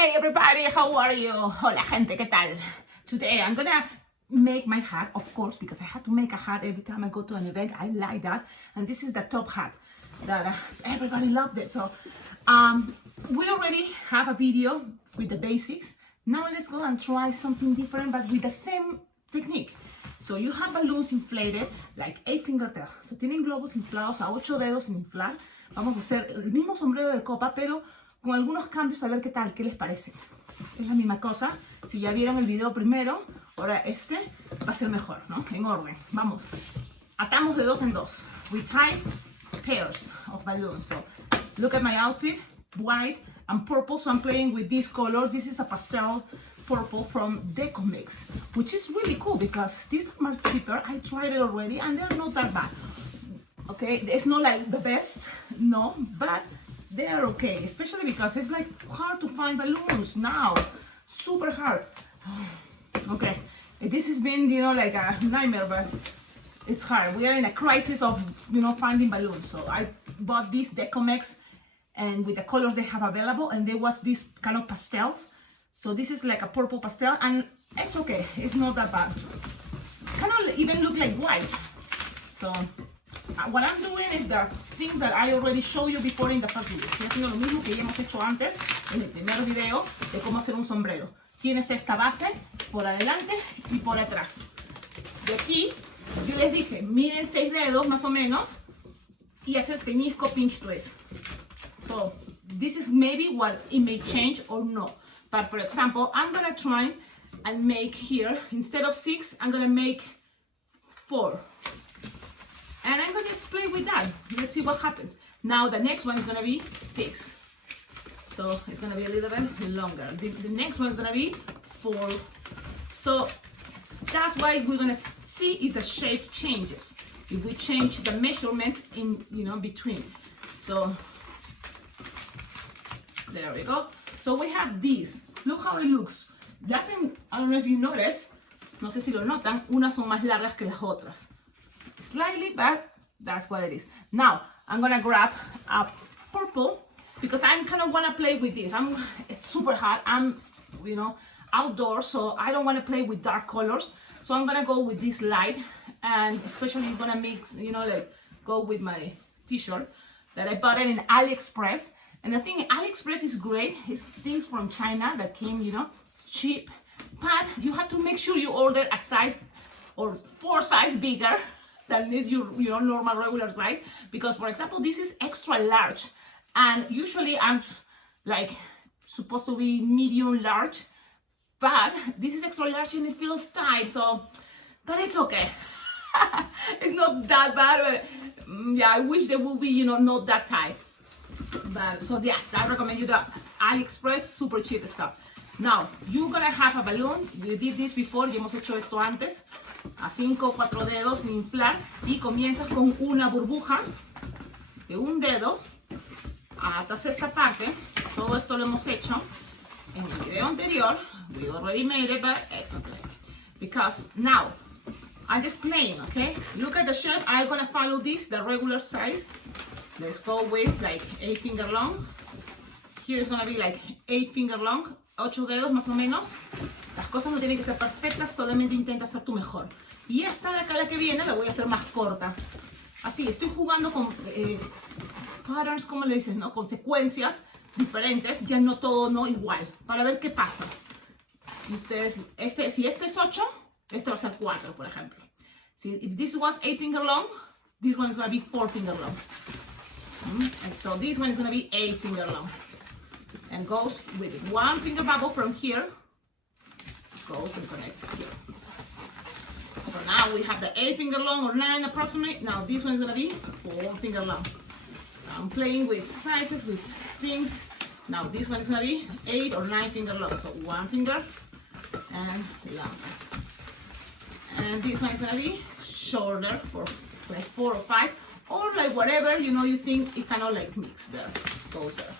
Hey everybody, how are you? Hola gente, ¿qué tal? Today I'm gonna make my hat, of course, because I had to make a hat every time I go to an event. I like that. And this is the top hat that everybody loved it. So we already have a video with the basics. Now let's go and try something different, but with the same technique. So you have balloons inflated, like 8 fingertails. So tienen globos inflados a 8 dedos sin inflar. Vamos a hacer el mismo sombrero de copa, pero con algunos cambios, a ver qué tal, qué les parece. Es la misma cosa. Si ya vieron el video primero, ahora este va a ser mejor, ¿no? En orden. Vamos. Atamos de dos en dos. We tie pairs of balloons. So look at my outfit, white and purple. So I'm playing with this color. This is a pastel purple from Deco Mix, which is really cool because these are much cheaper. I tried it already and they're not that bad. Okay, it's not like the best, no, but they are okay, especially because it's like hard to find balloons now, super hard. Okay, this has been, you know, like a nightmare, but it's hard. We are in a crisis of, you know, finding balloons. So I bought this Decomex and with the colors they have available, and there was this kind of pastels. So this is like a purple pastel, and it's okay, it's not that bad. Kind of even look like white. So what I'm doing is the things that I already showed you before in the first video. Estoy haciendo lo mismo que ya hemos hecho antes en el primer video de cómo hacer un sombrero. Tienes esta base por adelante y por atrás. De aquí, yo les dije, miden 6 dedos más o menos y haces peñisco, pinch twist. So this is maybe what it may change or no. But for example, I'm gonna try and make here, instead of 6, I'm gonna make 4. And I'm going to play with that. Let's see what happens. Now the next one is going to be 6. So it's going to be a little bit longer. The next one is going to be 4. So that's why we're going to see is the shape changes. If we change the measurements in, you know, between. So there we go. So we have this. Look how it looks. Doesn't, I don't know if you notice, no sé si lo notan, unas son más largas que las otras. Slightly, but that's what it is. Now I'm gonna grab a purple because I kind of want to play with this. It's super hot. I'm, you know, outdoors, so I don't want to play with dark colors. So I'm gonna go with this light, and especially I'm gonna mix, you know, like go with my t-shirt that I bought it in AliExpress. And the thing, AliExpress is great. It's things from China that came, you know, it's cheap, but you have to make sure you order a size or 4 sizes bigger than this your normal regular size, because for example this is extra large and usually I'm like supposed to be medium large, but this is extra large and it feels tight. So but it's okay. It's not that bad, but yeah, I wish they would be, you know, not that tight. But so yes, I recommend you the AliExpress, super cheap stuff. Now you're gonna have a balloon. We did this before, ya hemos hecho esto antes. A 5 o 4 dedos sin inflar, y comienzas con una burbuja de un dedo, atas esta parte. Todo esto lo hemos hecho en el video anterior. We already made it, but it's okay because now I'm just playing. Okay, look at the shape. I'm gonna follow this, the regular size. Let's go with like 8 finger long. Here is gonna be like 8 finger long, 8 dedos más o menos. Las cosas no tienen que ser perfectas, solamente intenta hacer tu mejor. Y esta de acá, la que viene, la voy a hacer más corta. Así, estoy jugando con patterns, ¿cómo le dices? ¿No? Con secuencias diferentes, ya no todo no igual, para ver qué pasa. Y ustedes, si este es 8, este va a ser 4, por ejemplo. If this was 8 finger long, this one is going to be 4 finger long. And so this one is going to be 8 finger long. And goes with 1 finger bubble from here. Goes and connects here. So now we have the 8 finger long or 9 approximately. Now this one is gonna be 4 finger long. So I'm playing with sizes, with things. Now this one is gonna be 8 or 9 finger long. So 1 finger and long. And this one is gonna be shorter for like 4 or 5, or like whatever, you know, you think it kind of like mix there, goes there.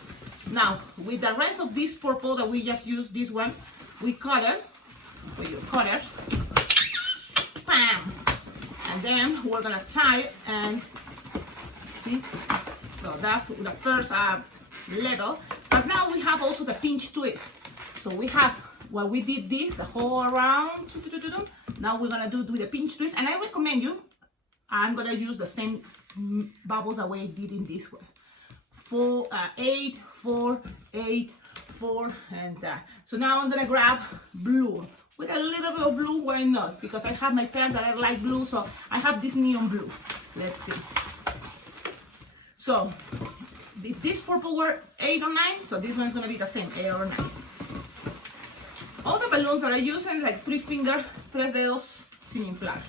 Now with the rest of this purple that we just used, this one, we cut it. With your cutters, bam, and then we're gonna tie it and see. So that's the first level. But now we have also the pinch twist. So we have, well, we did this, the whole around. Now we're gonna do the pinch twist. And I recommend you, I'm gonna use the same bubbles that we did in this one. 4, 8, 4, 8, 4, and that. So now I'm gonna grab blue. With a little bit of blue, why not? Because I have my pants that I like blue, so I have this neon blue. Let's see. So, if this purple were 8 or 9, so this one's gonna be the same, 8 or 9. All the balloons that I use are like 3 finger, 3 dedos sin inflar.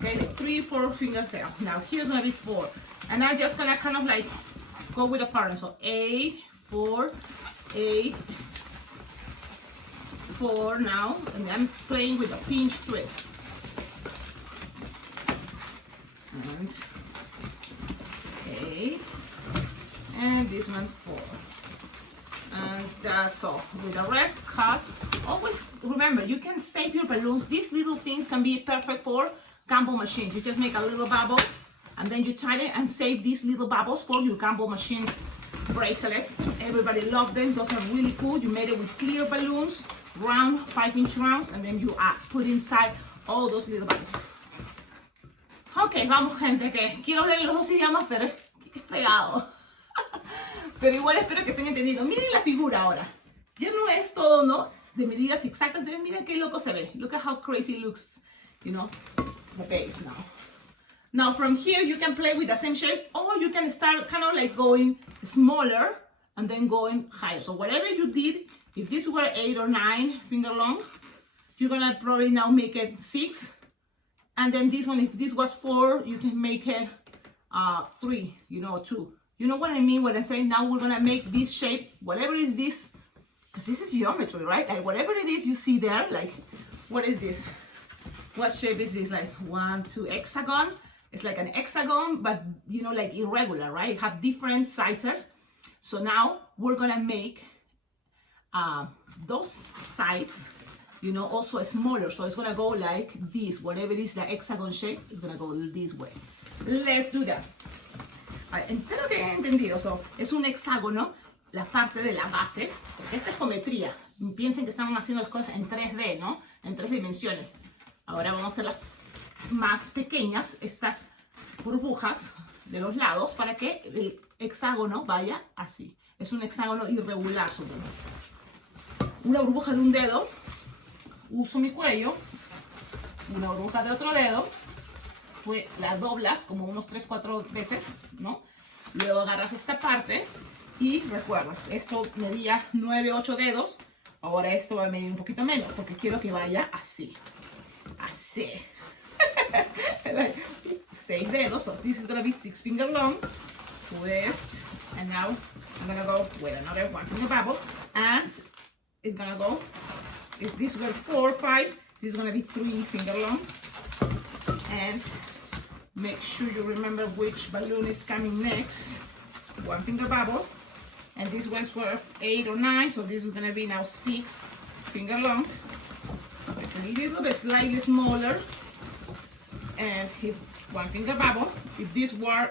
Okay, like 3, 4 fingers there. Now here's gonna be 4. And I'm just gonna kind of like go with a pattern. So 8, 4, 8, 4 now, and I'm playing with a pinch twist. And 8, and this one 4. And that's all. With the rest, cut. Always remember, you can save your balloons. These little things can be perfect for gumball machines. You just make a little bubble, and then you tie it and save these little bubbles for your gumball machines bracelets. Everybody loves them. Those are really cool. You made it with clear balloons, round 5-inch rounds, and then you put inside all those little bubbles. Ok, vamos gente, que quiero hablar en los dos idiomas, pero es pegado. Pero igual espero que estén entendiendo. Miren la figura ahora. Ya no es todo, ¿no? De medidas exactas. Entonces miren qué loco se ve. Look at how crazy it looks, you know, the base now. Now from here you can play with the same shapes, or you can start kind of like going smaller and then going higher. So whatever you did, if this were 8 or 9 finger long, you're gonna probably now make it 6. And then this one, if this was 4, you can make it 3, you know, 2. You know what I mean when I say now we're gonna make this shape, whatever is this, because this is geometry, right? Like whatever it is you see there, like, what is this? What shape is this? Like 1, 2, hexagon. It's like an hexagon, but you know, like irregular, right? Have different sizes. So now we're gonna make those sides, you know, also smaller. So it's gonna go like this. Whatever it is the hexagon shape, it's gonna go this way. Let's do that. Espero que hayan entendido. So, es un hexágono, la parte de la base, porque esta es geometría. Piensen que estamos haciendo las cosas en 3D, ¿no? En 3 dimensiones. Ahora vamos a hacer las más pequeñas, estas burbujas de los lados, para que el hexágono vaya así. Es un hexágono irregular. Una burbuja de un dedo, uso mi cuello, una burbuja de otro dedo, pues la doblas como unos 3-4 veces, ¿no? Luego agarras esta parte y recuerdas, esto medía 9-8 dedos, ahora esto va a medir un poquito menos, porque quiero que vaya así, así. Like 6 dedos, so this is gonna be 6 finger long, twist, and now I'm gonna go with another 1 finger bubble, and it's gonna go, if this were 4 or 5, this is gonna be 3 finger long, and make sure you remember which balloon is coming next. 1 finger bubble, and this one's for 8 or 9, so this is gonna be now 6 finger long. It's a little bit slightly smaller, and if 1 finger bubble, if this were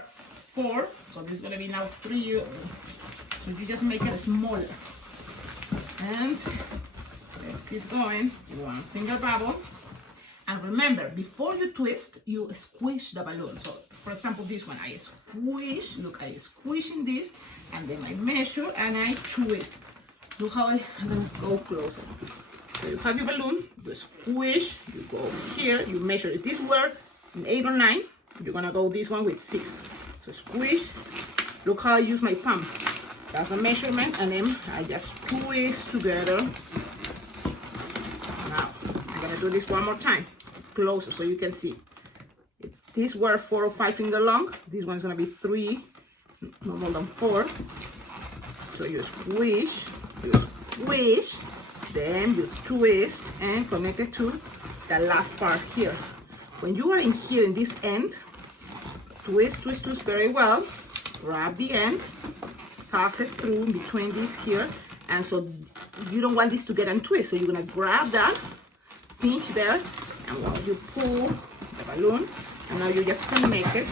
4, so this is gonna be now 3, so you just make it smaller. And let's keep going. 1 finger bubble. And remember, before you twist, you squish the balloon. So, for example, this one, I squish, look, I squish in this, and then I measure and I twist. Look how I'm gonna go closer. So you have your balloon, you squish, you go here, you measure. If this were 8 or 9, you're gonna go this one with 6. So squish, look how I use my palm. That's a measurement, and then I just twist together. Now, I'm gonna do this one more time, closer so you can see. If these were 4 or 5 finger long, this one's gonna be 3, no more than 4. So you squish, then you twist and connect it to the last part here. When you are in here in this end, twist very well, grab the end, pass it through between this here, and so you don't want this to get untwist, so you're gonna grab that, pinch there, and while you pull the balloon, And now you just can make it.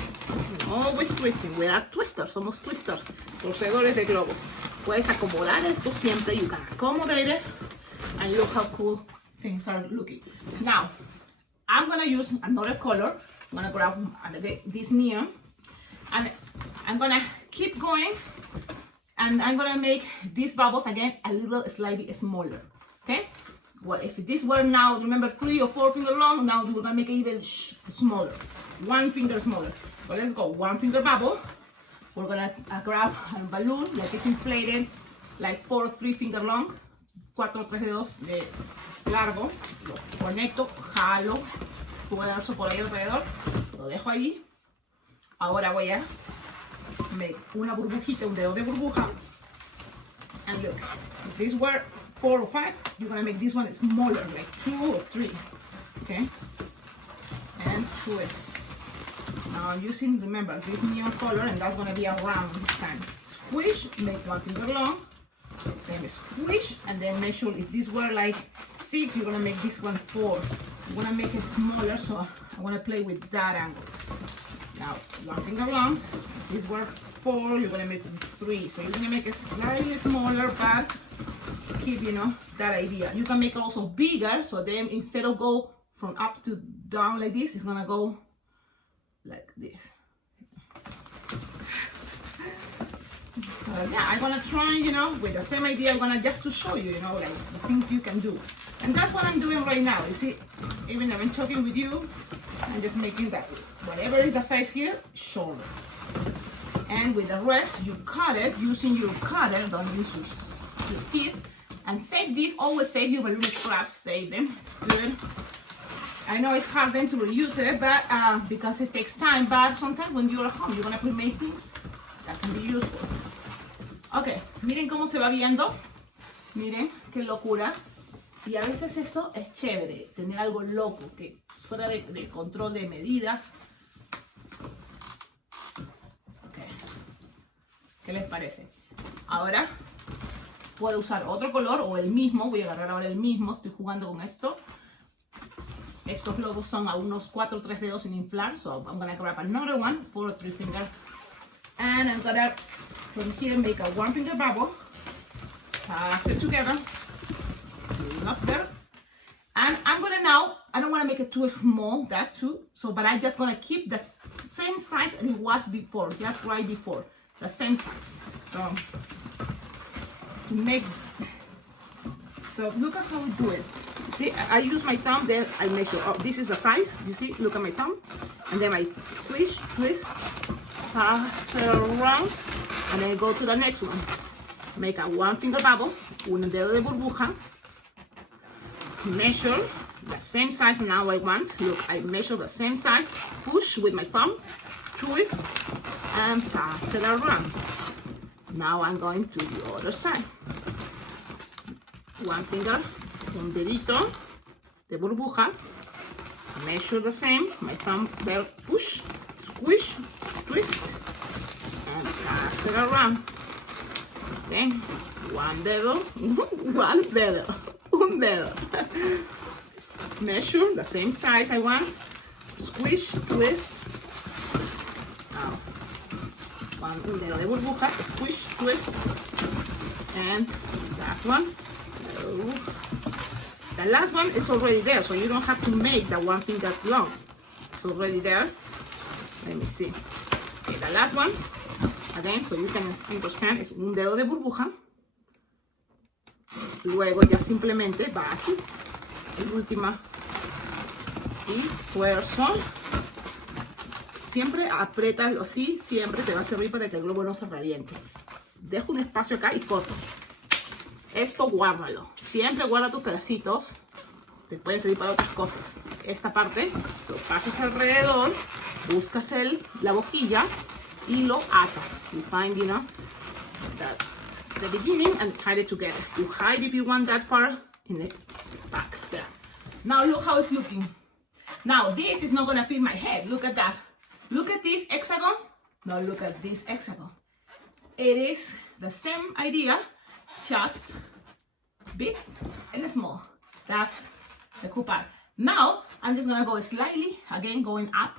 Always twisting. We are twisters. Somos twisters. Torcedores de globos. Puedes acomodar esto siempre. You can accommodate it. And look how cool things are looking. Now, I'm going to use another color. I'm going to grab this neon. And I'm going to keep going. And I'm going to make these bubbles again a little slightly smaller. Okay? Well, if this were now, remember 3 or 4 finger long, now we're gonna make it even smaller. 1 finger smaller. So let's go, 1 finger bubble. We're gonna grab a balloon, like it's inflated, like 4 3 finger long, 4 3 dedos de largo. Lo conecto, jalo, puedo por ahí alrededor, lo dejo ahí. Ahora voy a make una burbujita, un dedo de burbuja. And look, if this were 4 or 5, you're gonna make this one smaller, like 2 or 3, okay? And twist. Now I'm using, remember, this neon color, and that's gonna be a round this time. Squish, make 1 finger long, then squish, and then measure. If this were like 6, you're gonna make this one 4. I'm gonna make it smaller, so I wanna play with that angle. Now, 1 finger long. If this were 4, you're gonna make 3. So you're gonna make it slightly smaller, but keep, you know, that idea. You can make it also bigger, so then instead of go from up to down like this, it's gonna go like this. So yeah, I'm gonna try, you know, with the same idea. I'm gonna just to show you, you know, like the things you can do. And that's what I'm doing right now. You see, even though I'm talking with you, I'm just making that, whatever is the size here, shorter. And with the rest, you cut it using your cutter, don't use your teeth. And save these, always save your balloon scraps, save them, it's good. I know it's hard then to reuse it, but because it takes time, but sometimes when you're at home, you're gonna make things that can be useful. Ok, miren cómo se va viendo, miren qué locura. Y a veces eso es chévere, tener algo loco, que fuera de control de medidas. Ok, ¿qué les parece? Ahora puedo usar otro color o el mismo, voy a agarrar ahora el mismo, estoy jugando con esto. Estos globos son a unos 4 o 3 dedos sin inflar, so I'm gonna grab another one, 4 or 3 finger. And I'm gonna, from here, make a 1 finger bubble, pass it together, up there. And I'm gonna now, I don't wanna make it too small, that too, so, but I'm just gonna keep the same size as it was before, just right before, the same size. So, to make, so look at how we do it. See, I use my thumb, then I measure. Oh, this is the size. You see, look at my thumb. And then I twist, pass it around, and then go to the next one. Make a 1 finger bubble, un dedo de burbuja. Measure the same size now I want. Look, I measure the same size. Push with my thumb, twist, and pass it around. Now I'm going to the other side. 1 finger. Un dedito de burbuja, measure the same, my thumb belt, push, squish, twist, and pass it around. Okay, 1 dedo, un dedo. Measure the same size I want, squish, twist. Now, un dedo de burbuja, squish, twist, and last one. The last one is already there, so you don't have to make the 1 finger long. It's already there. Let me see. Okay, the last one, again, so you can understand, es un dedo de burbuja. Luego ya simplemente va aquí, el última. Y fuerza. Siempre apriétalo así, siempre te va a servir para que el globo no se reviente. Dejo un espacio acá y corto. Esto guárdalo. Siempre guarda tus pedacitos. Te puede servir para otras cosas. Esta parte lo pasas alrededor, buscas la boquilla y lo atas. You find, you know, the beginning and tie it together. You hide if you want that part in the back there. Now look how it's looking. Now this is not gonna fit my head. Look at that. Look at this hexagon. Now look at this hexagon. It is the same idea, just big and small. That's the cool part. Now I'm just gonna go slightly, again going up,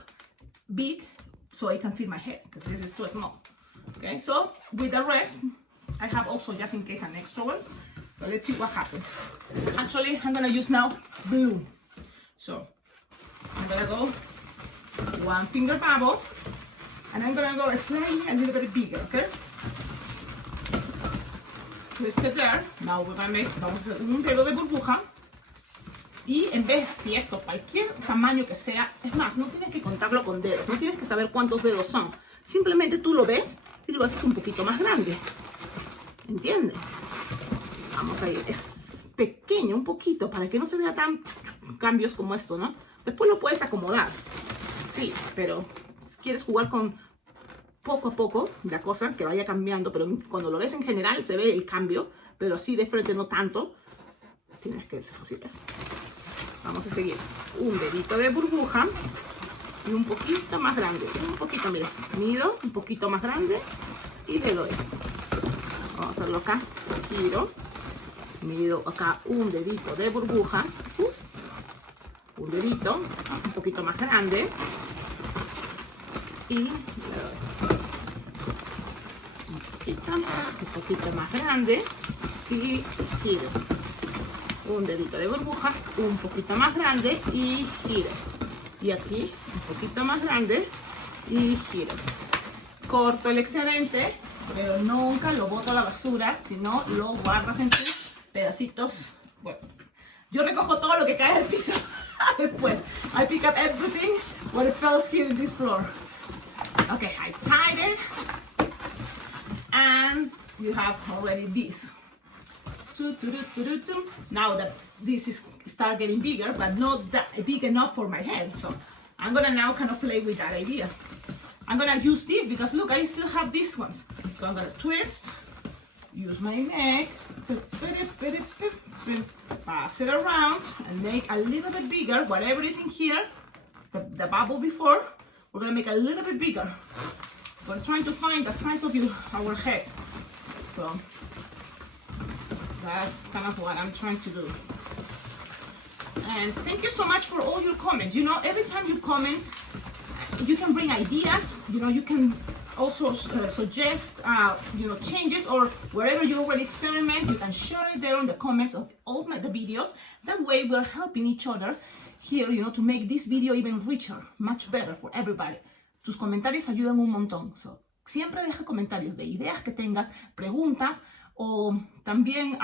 big so I can fit my head because this is too small. Okay, so with the rest, I have also just in case an extra one. So let's see what happens. Actually, I'm gonna use now blue. So I'm gonna go one finger bubble, and I'm gonna go slightly a little bit bigger, okay? Twist it there. Now we're gonna make, vamos a hacer un pelo de burbuja. Y en vez, si esto, cualquier tamaño que sea, es más, no tienes que contarlo con dedos, no tienes que saber cuántos dedos son. Simplemente tú lo ves y lo haces un poquito más grande. ¿Entiendes? Vamos a ir, es pequeño, un poquito, para que no se vea tan cambios como esto, ¿no? Después lo puedes acomodar. Sí, pero si quieres jugar con poco a poco la cosa, que vaya cambiando, pero cuando lo ves en general se ve el cambio, pero así de frente no tanto. Tienes que ser así, ¿ves? Vamos a seguir un dedito de burbuja y un poquito más grande. Un poquito, mira, mido un poquito más grande y le doy. Vamos a hacerlo acá, giro, mido acá un dedito de burbuja, un dedito un poquito más grande y le doy. Un poquito más grande y giro. Un dedito de burbuja, un poquito más grande y giro. Y aquí un poquito más grande y giro. Corto el excedente, pero nunca lo boto a la basura, sino lo guardas en tus pedacitos. Bueno, yo recojo todo lo que cae al piso. Después, I pick up everything what it falls here in this floor. Okay, I tied it, and you have already this. Now that this is start getting bigger, but not that big enough for my head, so I'm gonna now kind of play with that idea. I'm gonna use this because look, I still have these ones. So I'm gonna twist, use my neck, pass it around, and make a little bit bigger. Whatever is in here, the bubble before, we're gonna make a little bit bigger. We're trying to find the size of our head. So that's kind of what I'm trying to do. And thank you so much for all your comments. You know, every time you comment, you can bring ideas. You know, you can also suggest, changes, or wherever you already experiment, you can share it there on the comments of all the videos. That way we're helping each other here, you know, to make this video even richer, much better for everybody. Tus comentarios ayudan un montón. So, siempre deja comentarios de ideas que tengas, preguntas, o también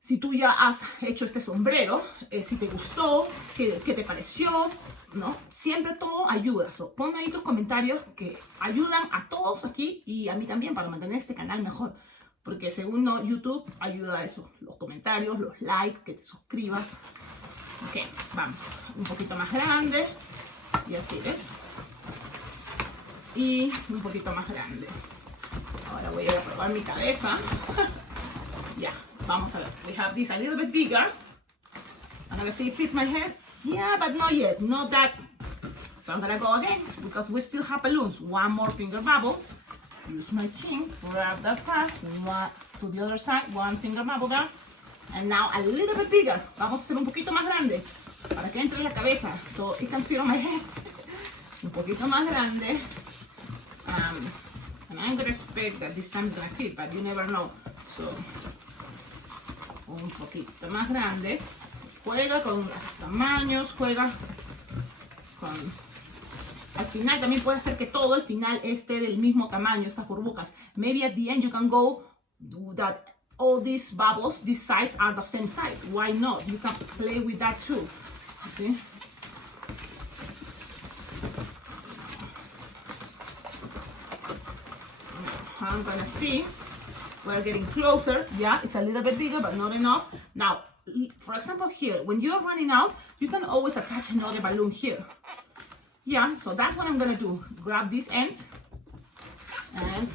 si tú ya has hecho este sombrero, si te gustó, qué te pareció, ¿no? Siempre todo ayuda. So, pon ahí tus comentarios que ayudan a todos aquí y a mí también para mantener este canal mejor. Porque según YouTube ayuda a eso. Los comentarios, los likes, que te suscribas. Ok, vamos. Un poquito más grande. Y así, ¿ves? Y un poquito más grande. Ahora voy a probar mi cabeza. Ya, vamos a ver. We have this a little bit bigger. I'm gonna see if it fits my head. Yeah, but not yet. Not that. So I'm gonna go again because we still have balloons. One more finger bubble. Use my chin. Grab that part. One to the other side. One finger bubble there. And now a little bit bigger. Vamos a hacer un poquito más grande para que entre en la cabeza. So it can fit on my head. Un poquito más grande. And I'm gonna expect that this time it's gonna fit, but you never know. So, un poquito más grande. Juega con los tamaños, juega con... Al final también puede ser que todo el final esté del mismo tamaño, estas burbujas. Maybe at the end you can go do that. All these bubbles, these sides are the same size. Why not? You can play with that too. You see? I'm gonna see. We're getting closer. Yeah, it's a little bit bigger, but not enough. Now, for example, here, when you're running out, you can always attach another balloon here. Yeah, so that's what I'm gonna do. Grab this end and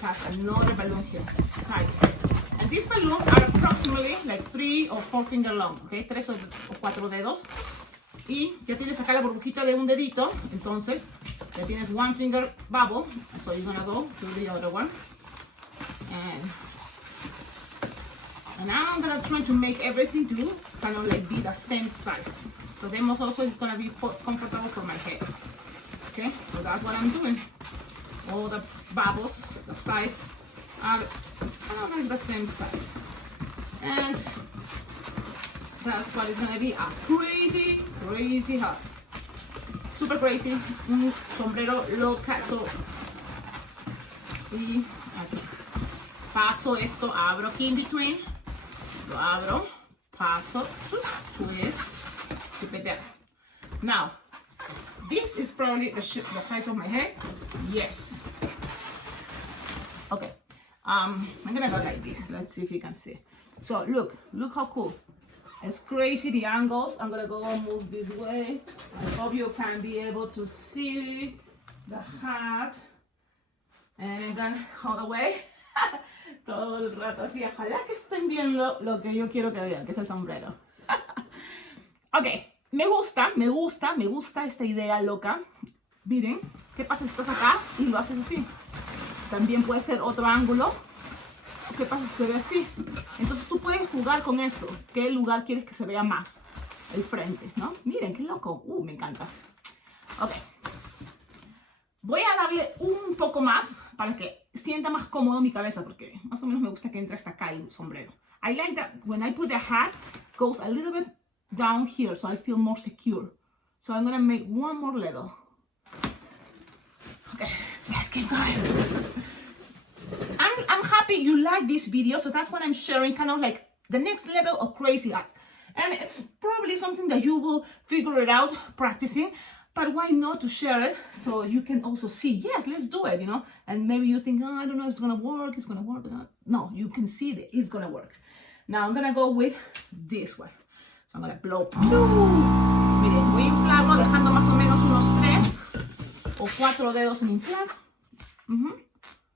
pass another balloon here. Tight. And these balloons are approximately like 3 or 4 finger long, okay? 3 o 4 dedos. Y ya tienes acá la burbujita de un dedito, entonces ya tienes one finger bubble, so you're gonna go to the other one. And now I'm gonna try to make everything to kind of like be the same size. So then also it's gonna be comfortable for my head. Okay, so that's what I'm doing. All the bubbles, the sides are kind of like the same size. And that's what is gonna be a crazy, crazy hat. Super crazy, un sombrero locazo. Y aquí. Paso esto, abro aquí in between. Lo abro, paso, twist, keep it there. Now, this is probably the size of my head. Yes. Okay. I'm gonna go like this. Let's see if you can see. So look how cool. It's crazy, the angles. I'm gonna go and move this way. I hope you can be able to see the hat. And then all the way. Todo el rato así. Ojalá que estén viendo lo que yo quiero que vean, que es el sombrero. Ok, me gusta esta idea loca. Miren, ¿qué pasa si estás acá y lo haces así? También puede ser otro ángulo. ¿Qué pasa si se ve así? Entonces tú puedes jugar con eso. ¿Qué lugar quieres que se vea más? El frente, ¿no? Miren, qué loco. Me encanta. Ok. Voy a darle un poco más para que sienta más cómodo mi cabeza, porque más o menos me gusta que entre hasta acá el sombrero. I like that when I put the hat, goes a little bit down here, so I feel more secure. So I'm gonna make one more level. Okay, let's keep going. I'm happy you like this video, so that's what I'm sharing, kind of like the next level of crazy hat. And it's probably something that you will figure it out practicing, but why not to share it so you can also see, yes, let's do it, you know? And maybe you think, oh, I don't know if it's gonna work or not. No, you can see that it's gonna work. Now I'm gonna go with this one. So I'm gonna blow. Miren, voy a inflarlo dejando más o menos unos 3 o 4 dedos en inflar.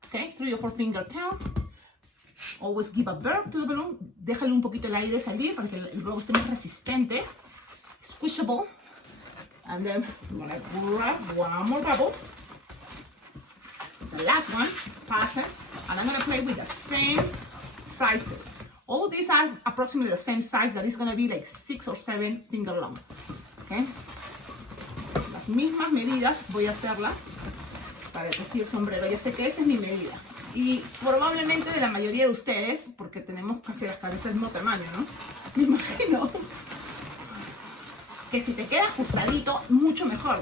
Okay, 3 or 4 finger turn. Always give a burp to the balloon. Déjale un poquito el aire salir para que el globo esté más resistente. Squishable. And then I'm gonna grab one more bubble. The last one, pass it. And I'm gonna play with the same sizes. All these are approximately the same size. That is gonna be like 6 or 7 finger long. Okay. Las mismas medidas voy a hacerla para que así el sombrero. Ya sé que esa es mi medida. Y probablemente de la mayoría de ustedes, porque tenemos casi las cabezas del mismo tamaño, ¿no? Me imagino que si te queda ajustadito, mucho mejor.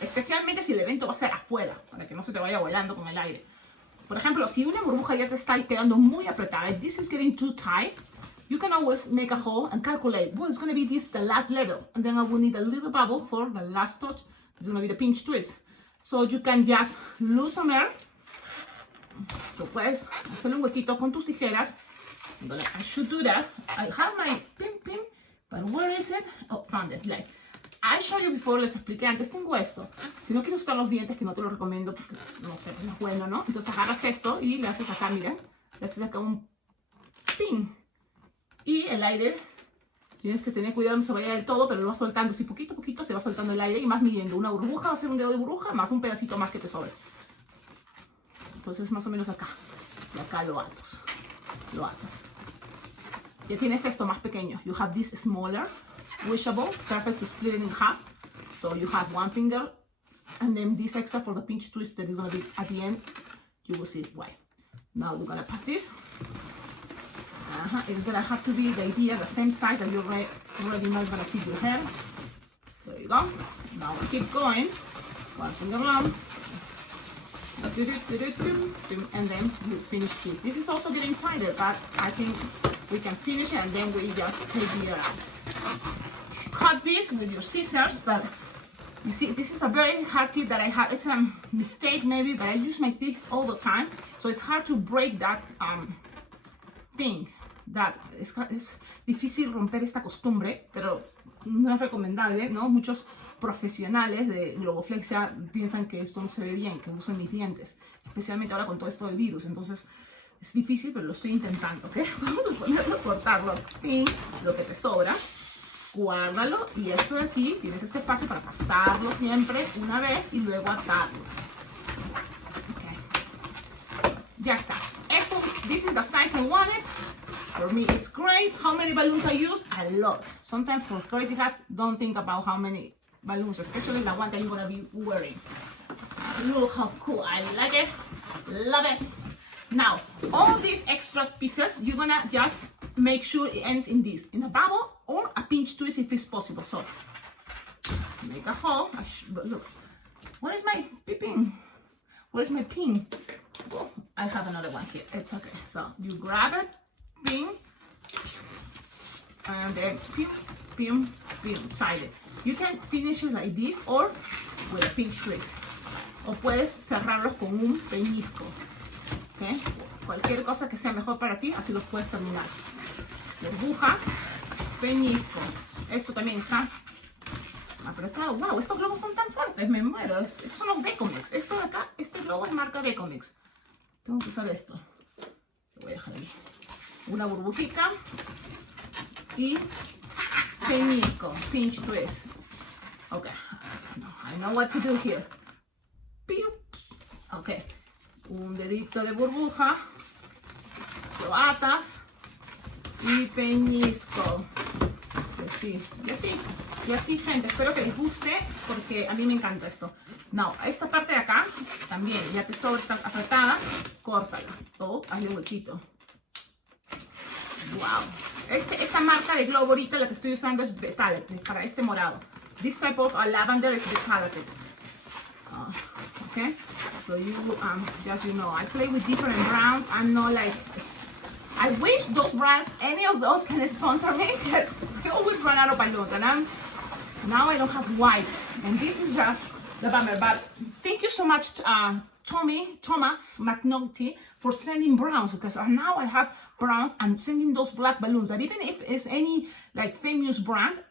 Especialmente si el evento va a ser afuera, para que no se te vaya volando con el aire. Por ejemplo, si una burbuja ya te está quedando muy apretada, if this is getting too tight, you can always make a hole and calculate, well, it's going to be this, the last level. And then I will need a little bubble for the last touch. It's going to be the pinch twist. So you can just lose some air. So puedes hacerle un huequito con tus tijeras. I should do that. I have my pin, but where is it? Oh, found it. Like, I showed you before, les expliqué antes, tengo esto. Si no quieres usar los dientes, que no te lo recomiendo porque, no sé, no es bueno, ¿no? Entonces agarras esto y le haces acá, miren. Le haces acá un pin. Y el aire, tienes que tener cuidado, no se vaya del todo, pero lo vas soltando. Si poquito a poquito se va soltando el aire y más midiendo. Una burbuja va a ser un dedo de burbuja, más un pedacito más que te sobre. Entonces más o menos acá. Y acá lo atas. Lo atas. Ya tienes esto más pequeño. You have this smaller, squishable, perfect to split it in half. So you have one finger, and then this extra for the pinch twist that is going to be at the end. You will see why. Now we're going to pass this. It's going to have to be the idea, the same size that you already know is going to fit your hair. There you go. Now we keep going. One finger long. And then you finish this. This is also getting tighter, but I think we can finish it and then we just take the air out. Cut this with your scissors, but you see, this is a very hard tip that I have. It's a mistake maybe, but I just make this all the time. So it's hard to break that thing. Es difícil romper esta costumbre, pero no es recomendable, ¿no? Muchos profesionales de globoflexia piensan que esto no se ve bien, que usen mis dientes, especialmente ahora con todo esto del virus. Entonces es difícil, pero lo estoy intentando, ¿ok? Vamos a ponerlo, cortarlo y lo que te sobra, guárdalo, y esto de aquí, tienes este espacio para pasarlo siempre una vez y luego atarlo. Okay. Ya está. Esto, this is the size I wanted. For me, it's great. How many balloons I use? A lot. Sometimes for crazy hats, don't think about how many balloons, especially the one that you're gonna be wearing. Look how cool, I like it, love it. Now, all these extra pieces, you're gonna just make sure it ends in this, in a bubble or a pinch twist if it's possible. So, make a hole, look, where is my pin? Where's my pin? Oh, I have another one here, it's okay. So, you grab it, pin, and then pin, pin, pin, side it. You can finish it like this or with a pinch twist. O puedes cerrarlos con un pellizco. ¿Okay? Cualquier cosa que sea mejor para ti, así los puedes terminar. Burbuja, peñisco. Esto también está apretado. Wow, estos globos son tan fuertes, me muero. Estos son los Decomex. Esto de acá, este globo es marca Decomex. Tengo que usar esto. Lo voy a dejar ahí. Una burbujita y peñisco, pinch twist. Okay, I know what to do here. Ok, un dedito de burbuja, lo atas y peñisco. Y así, gente. Espero que les guste porque a mí me encanta esto. No, esta parte de acá también, ya que solo está apretada, córtala o hazle un huequito. Wow. Esta marca de globo ahorita la que estoy usando es Vitality para este morado. This type of lavender is Vitality. Okay, so you just I play with different brands. I'm not like, I wish those brands, any of those can sponsor me because I always run out of balloons and now I don't have white and this is the bummer. But thank you so much Thomas McNulty for sending browns because now I have browns and sending those black balloons that even if it's any like famous brand,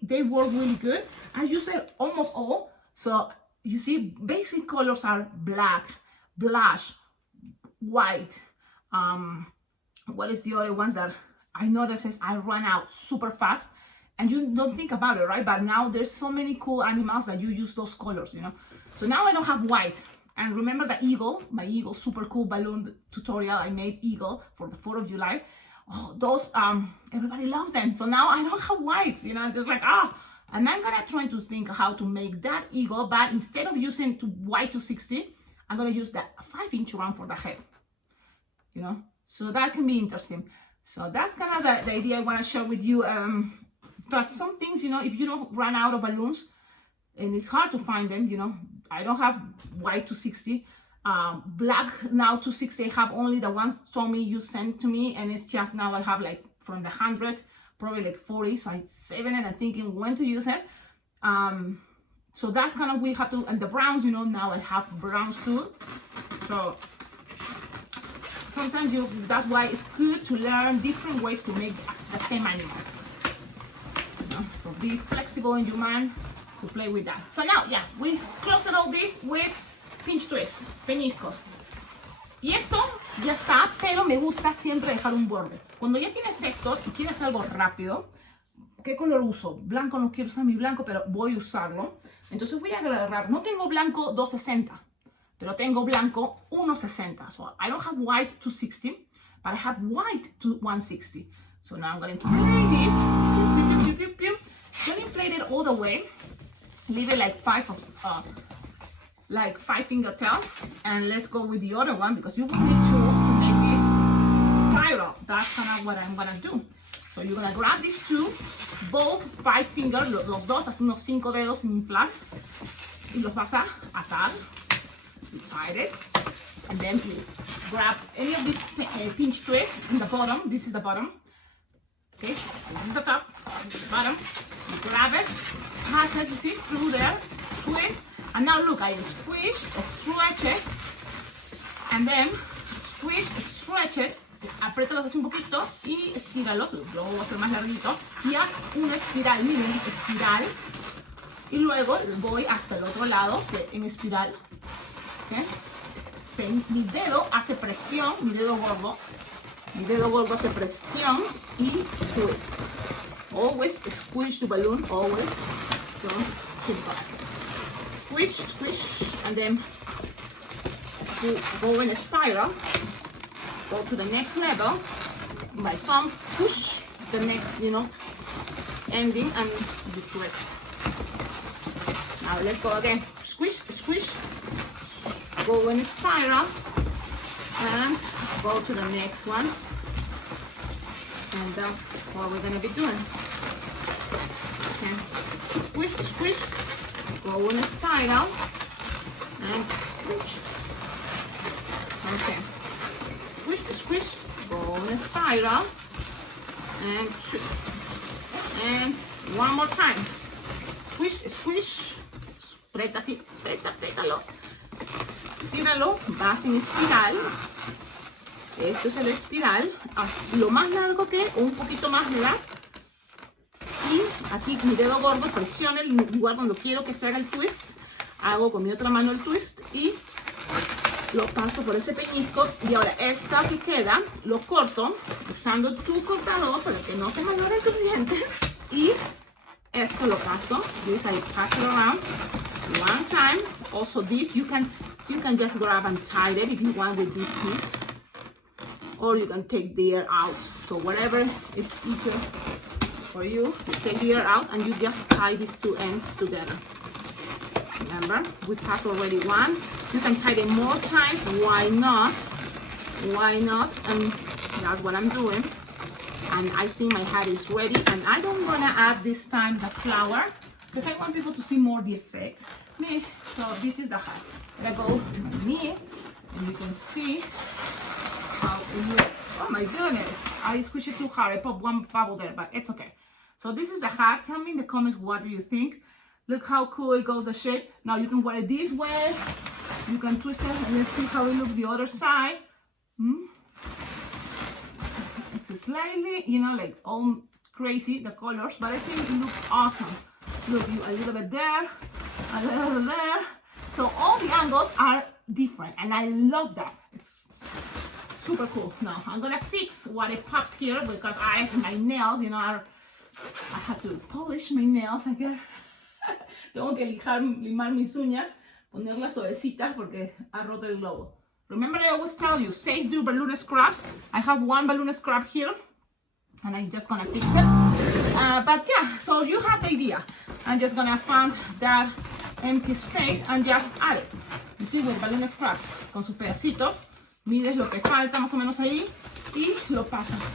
they work really good. I use it almost all. So you see, basic colors are black, blush, white. What is the other ones that I notice I run out super fast and you don't think about it, right? But now there's so many cool animals that you use those colors, you know? So now I don't have white. And remember the eagle, my eagle, super cool balloon tutorial I made eagle for the 4th of July. Oh, those, everybody loves them. So now I don't have whites, you know, just like, and I'm gonna try to think how to make that eagle, but instead of using white 260, I'm gonna use that 5-inch round for the head, you know? So that can be interesting. So that's kind of the idea I wanna share with you. But some things, you know, if you don't run out of balloons, and it's hard to find them, you know, I don't have white 260. Black now 260, I have only the ones Tommy you sent to me, and it's just now I have like from the 100, probably like 40, so I save it and I'm thinking when to use it. So that's kind of we have to, and the browns, you know, now I have browns too. So sometimes that's why it's good to learn different ways to make the same animal. You know? So be flexible in your mind to play with that. So now, yeah, we closed all this with pinch twists, peñiscos. Y esto ya está, pero me gusta siempre dejar un borde. Cuando ya tienes esto y quieres algo rápido, ¿qué color uso? Blanco, no quiero usar mi blanco, pero voy a usarlo. Entonces voy a agarrar, no tengo blanco 260, pero tengo blanco 160. So I don't have white 260, but I have white 160. So now I'm going to inflate this. Don't inflate it all the way. Leave it like 5-finger tail, and let's go with the other one because you will need to make this spiral. That's kind of what I'm gonna do. So you're gonna grab these two, both 5-finger, los dos, haz unos 5 dedos sin inflar, y los vas a atar. You tie it, and then you grab any of these pinch twists in the bottom. This is the bottom. Okay, this is the top, this is the bottom. You grab it, pass it, you see, through there, twist. And now look, I squish, stretch it, and then squish, stretch it, apriétalos así un poquito y estíralos, lo voy a hacer más larguito, y haz una espiral, miren, espiral, y luego voy hasta el otro lado, que en espiral, ¿okay? Mi dedo hace presión, mi dedo gordo hace presión y twist. Always squish the balloon, always, so keep going. Squish, squish, and then go in a spiral, go to the next level, my thumb push the next, you know, ending and you twist. Now let's go again. Squish, squish. Go in a spiral. And go to the next one. And that's what we're gonna be doing. Okay. Squish, squish. Go in a spiral. And squish. Okay. Squish, squish. Go in a spiral. And shoot. And one more time. Squish, squish. Aprieta así. Apriétalo. Estíralo. Vas en espiral. Esto es el espiral. Lo más largo que, o un poquito más le das. Y aquí mi dedo gordo presiona el lugar donde quiero que se haga el twist. Hago con mi otra mano el twist y lo paso por ese peñisco. Y ahora esta que queda, lo corto usando tu cortador para que no se malogren tus dientes. Y esto lo paso. This I pass it around one time. Also this you can just grab and tie it if you want with this piece. Or you can take the air out. So whatever it's easier for you, you take the air out and you just tie these two ends together. Remember, we passed already one. You can tie them more times. Why not? Why not? And that's what I'm doing. And I think my hat is ready. And I don't wanna add this time the flower because I want people to see more the effect. Me. So this is the hat. I go to my knees and you can see how it looks. Oh my goodness. I squished it too hard. I put one bubble there, but it's okay. So this is the hat. Tell me in the comments what do you think. Look how cool it goes, the shape. Now you can wear it this way. You can twist it and then see how it looks the other side. It's slightly, you know, like all crazy, the colors, but I think it looks awesome. Look, you a little bit there, a little there. So all the angles are different and I love that. It's super cool. Now I'm gonna fix what it pops here because my nails, you know, I had to polish my nails again. Tengo que limar mis uñas, ponerlas suavecitas porque ha roto el globo. Remember I always tell you, save your balloon scraps. I have one balloon scrap here and I'm just gonna fix it. But yeah, so you have the idea. I'm just gonna find that empty space and just add it. You see, with balloon scraps, con sus pedacitos, mides lo que falta más o menos ahí y lo pasas.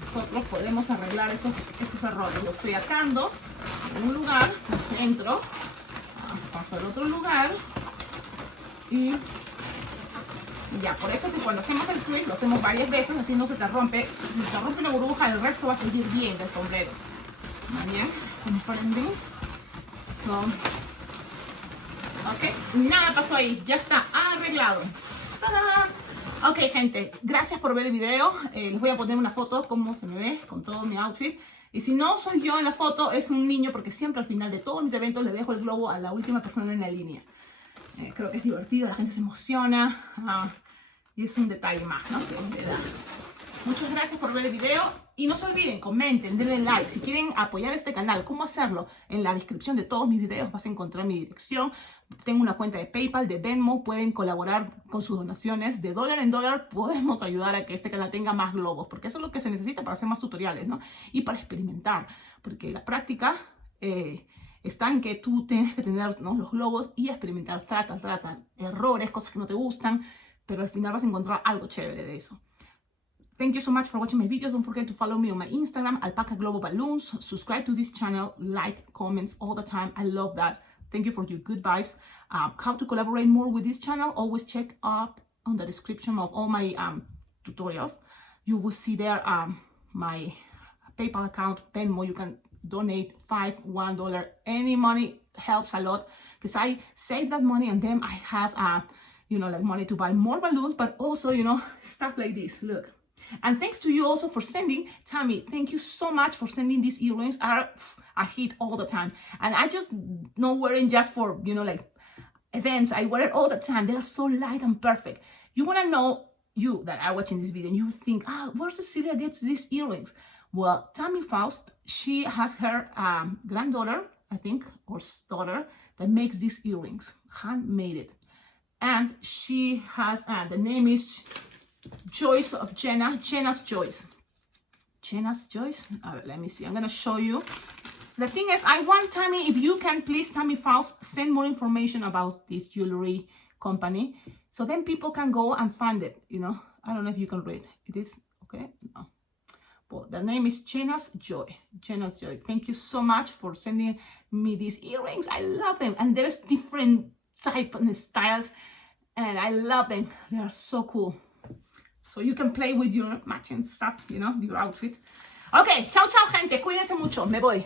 Nosotros podemos arreglar esos errores. Lo estoy atando en un lugar, entro, paso al otro lugar y ya. Por eso que cuando hacemos el twist lo hacemos varias veces, así no se te rompe. Si te rompe una burbuja, el resto va a seguir bien del sombrero. ¿Muy bien? ¿Comprenden? So, ok, nada pasó ahí, ya está arreglado. ¡Tarán! Ok, gente, gracias por ver el video. Les voy a poner una foto, cómo se me ve con todo mi outfit. Y si no soy yo en la foto, es un niño, porque siempre al final de todos mis eventos le dejo el globo a la última persona en la línea. Creo que es divertido, la gente se emociona. Y es un detalle más, ¿no? Que me da. Muchas gracias por ver el video. Y no se olviden, comenten, denle like. Si quieren apoyar este canal, ¿cómo hacerlo? En la descripción de todos mis videos vas a encontrar mi dirección. Tengo una cuenta de PayPal, de Venmo. Pueden colaborar con sus donaciones. De dólar en dólar podemos ayudar a que este canal tenga más globos. Porque eso es lo que se necesita para hacer más tutoriales, ¿no? Y para experimentar. Porque la práctica está en que tú tienes que tener, ¿no?, los globos y experimentar. Trata errores, cosas que no te gustan. Pero al final vas a encontrar algo chévere de eso. Thank you so much for watching my videos. Don't forget to follow me on my Instagram, Alpacaglobo Balloons. Subscribe to this channel, like, comments all the time. I love that. Thank you for your good vibes. How to collaborate more with this channel, always check up on the description of all my tutorials. You will see there my PayPal account, Venmo. You can donate $5, $1. Any money helps a lot because I save that money and then I have, you know, like money to buy more balloons, but also, you know, stuff like this. Look. And thanks to you also for sending, Tammy, thank you so much for sending these earrings. Are a hit all the time. And I just not wearing just for, you know, like events. I wear it all the time. They are so light and perfect. You want to know, you that are watching this video, and you think, where Cecilia gets these earrings? Well, Tammy Faust, she has her granddaughter, I think, or daughter, that makes these earrings. Handmade it. And she has, the name is Joyce of Jenna's Joyce. Jenna's Joyce. Let me see. I'm gonna show you. the thing is, I want Tammy, if you can please, Tammy Faust, send more information about this jewelry company. So then people can go and find it, you know. I don't know if you can read. It is, okay, no. But the name is Jenna's Joy. Jenna's Joy. Thank you so much for sending me these earrings. I love them. And there's different type and styles. And I love them. They are so cool. So you can play with your matching stuff, you know, your outfit. Ok, chao, chao, gente. Cuídense mucho. Me voy.